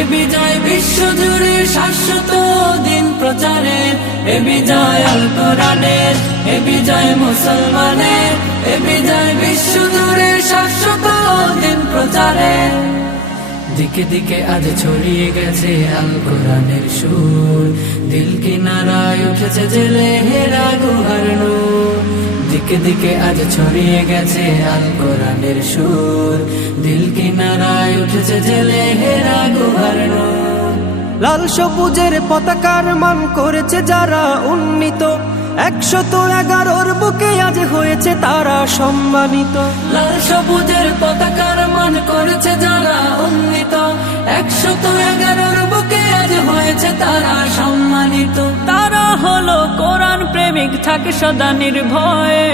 এ বিজয় বিশ্বজুড়ে শাশ্বত দিন প্রচারের, এ বিজয় আল কোরআনের, এ বিজয় মুসলমানের, এ বিজয় বিশ্বজুড়ে শাশ্বত দিন প্রচারের। দিকে দিকে আজ ছড়িয়ে গেছে আল কোরআনের সুর, দিল কিনারায় উঠেছে জেলে হেরা গুহার নূর। দিকে দিকে আজ ছড়িয়ে গেছে আল কোরআনের সুর, দিল কিনারায় উঠেছে জেলে হেরা গুহার নূর। লাল সবুজের পতাকার মান করেছে যারা উন্নীত, 111 বুকে আজ হয়েছে তারা সম্মানিত। লাল সবুজের পতাকার মান করেছে যারা উন্নীত, 111 বুকে আজ হয়েছে তারা সম্মানিত। তারা হলো কোরআন প্রেমিক, থাকে সদা নির্ভয়ে,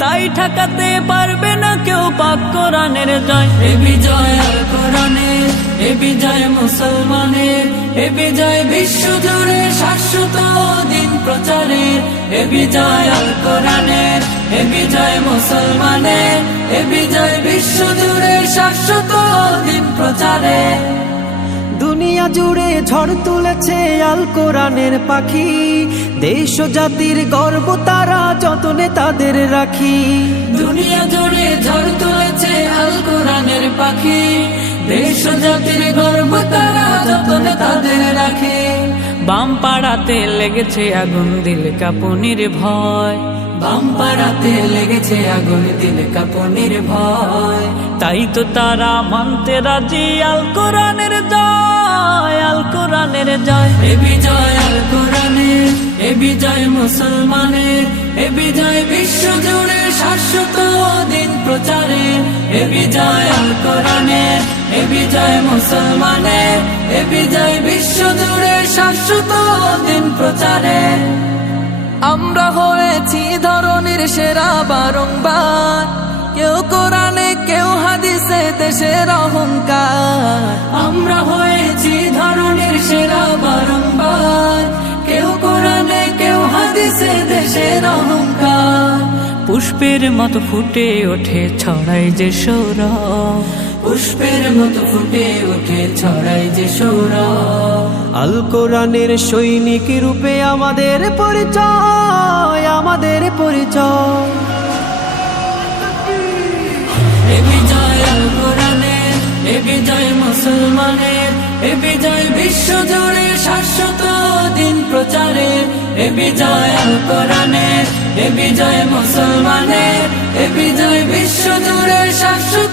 তাই ঠেকাতে পারবে না কেউ পাক কোরআনের জয়। এ বিজয় আল কোরআনের, এ বিজয় মুসলমানের, এ বিজয় বিশ্বজুড়ে শাশ্বত দিন প্রচারের, এ বিজয় আল কোরআনের, এ বিজয় মুসলমানের, এ বিজয় বিশ্বজুড়ে শাশ্বত দিন প্রচারের। দুনিয়া জুড়ে ঝড় তুলেছে আল কোরআনের পাখি, দেশ ও জাতির গর্ব তারা যতনে তাদের রাখি। দুনিয়া জুড়ে ঝড় তুলেছে আল কোরআনের পাখি, দেশ ও জাতির গর্ব তারা যতনে তাদের রাখে। বাম পাড়াতে লেগেছে আগুন, দিল কাঁপুনির ভয়, বাম পাড়াতে লেগেছে আগুন, দিল কাঁপুনির ভয়। তাই তো তারা মানতে রাজি আল কোরআনের জয়, আল কোরআনের জয়। এ বিজয় আল কোরআনের, এ বিজয় মুসলমানের, এ বিজয় বিশ্বজুড়ে শাশ্বত দিন প্রচারের, এ বিজয় আল কোরআনের, এ বিজয় মুসলমানের, এ বিজয় বিশ্বজুড়ে শাশ্বত দিন প্রচারের। আমরা হয়েছি ধরনের সেরা বারংবার, কেউ কোরআনে কেউ হাদিসে দেশের অহংকার। আমরা হয়েছি ধরনের সেরা বারংবার, কেউ কোরআনে কেউ হাদিসে দেশের অহংকার। পুষ্পের মতো ফুটে ওঠে ছড়াই যে সৌরভ, পুষ্পের মতো ফুটে ওঠে ছড়াই যে সৌরভ। আল কোরআনের সৈনিক রূপে আমাদের পরিচয়, আমাদের পরিচয়। এ বিজয় আল কোরআনের, এ বিজয় মুসলমানের, এ বিজয় বিশ্বজুড়ে শাশ্বত দিন প্রচারের, এ বিজয় আল কোরআনের, এ বিজয় মুসলমানের, এ বিজয় বিশ্বজুড়ে শাশ্বত